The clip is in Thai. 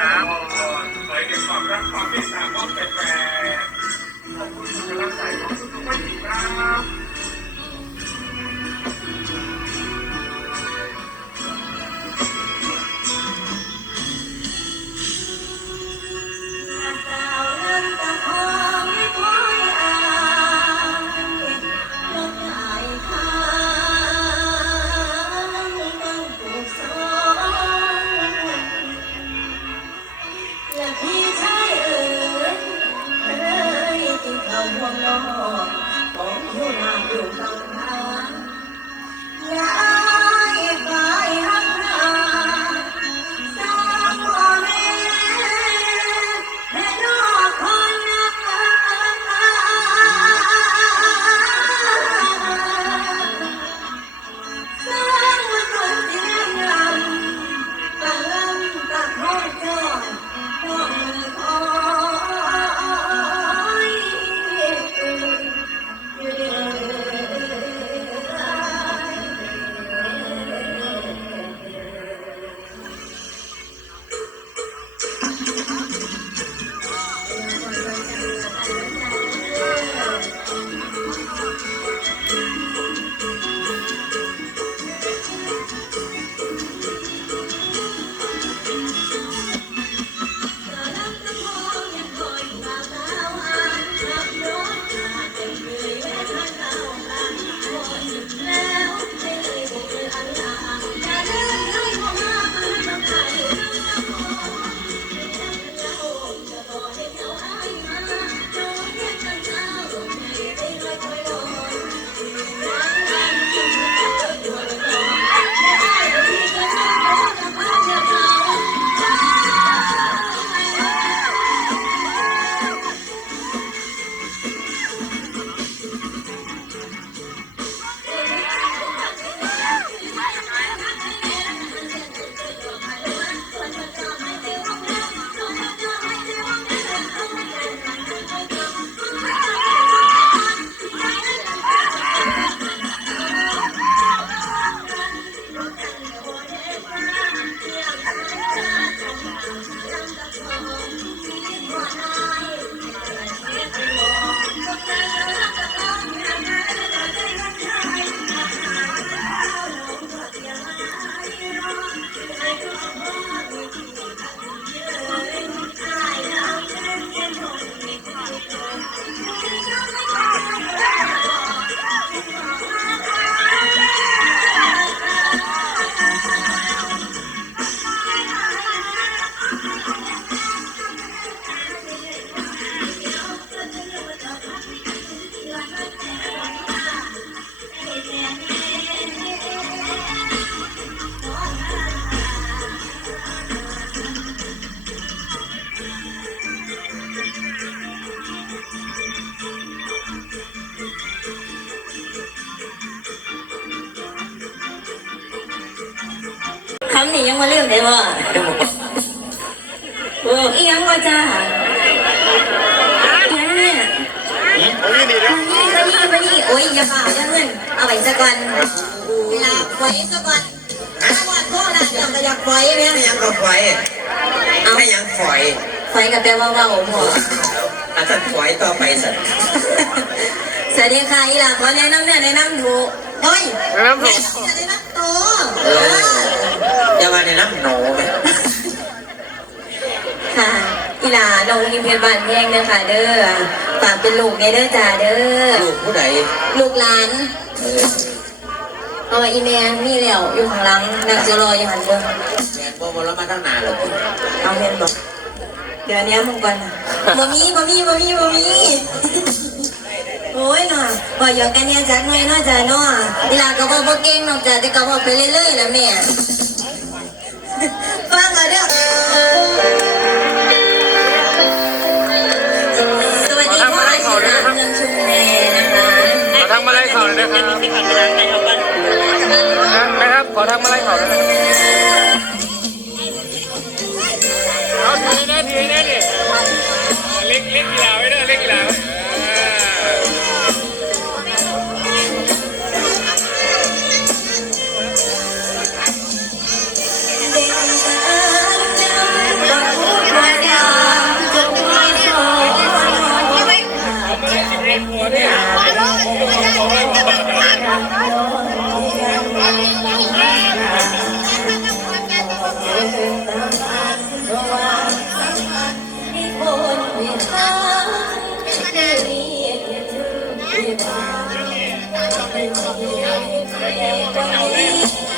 ครับขอให้เก็บความรักความเมตตามอบแฟนๆขอบคุณทุกกำลังใจของทุกท่านครับำนี้ยังมาเรื่องได้บ่โอ้อีหยังว่าจ้าอีหยังเนี่ยโอ้ยนี่นะมานี่มานี่มานี่โอ้ยอย่าฝ่าเรื่องเงินเอาไว้ซะก่อนเวลาไว้ซะก่อนถ้าว่าพ่อน่ะเดี๋ยวก็อยากไว้ไหมไม่ยังก็ฝอยไม่ยังฝอยไฟกับแปลว่าเบาพ่ออาจารย์ฝอยต่อไปสัตว์สวัสดีค่ะอีหลาขอแนะนำเนี่ยแนะนำถูกโอ้ยแนะนำถูกจะแนะนำตัวเอออย่า มาในน้ำหนูไหมค่ะอีหลาน้องยิมเพชรบานแพงเด้อค่ะเด้อฝากเป็นลูกในเด้อจ้าเด้อ ลูกผู้ใดลูกหลานเออเอาไว้อีแม่มีแล้วอยู่ข้างหลังนางจะรออยู่หันเบิ่งแม่พ่อมาแล้วมาตั้งนานแล้วคุณเอาเรียนบอกเดี๋ยวนี้มึงก่อนนะบ่มีบ่มีบ่มีบ่มีโอ้ยน่ะบ่อยากกันเนี่ยจักหน่อยเนาะจ้าเนาะอีหลาก็บ่บ่เก่งนอกจากแต่ก็บ่ไปเรื่อยๆล่ะแม่ ฟังเอาเด้อสวัสดีค่ะชื่อร้านเมืองชุมแพนะคะขอทางมาไล่เขาเลยนะครับนะครับ ขอทางมาไล่เขาเลยเอาทีนะทีนะดิเล็กเล็กกีฬาไว้เด้อเล็กกีฬา Thank you.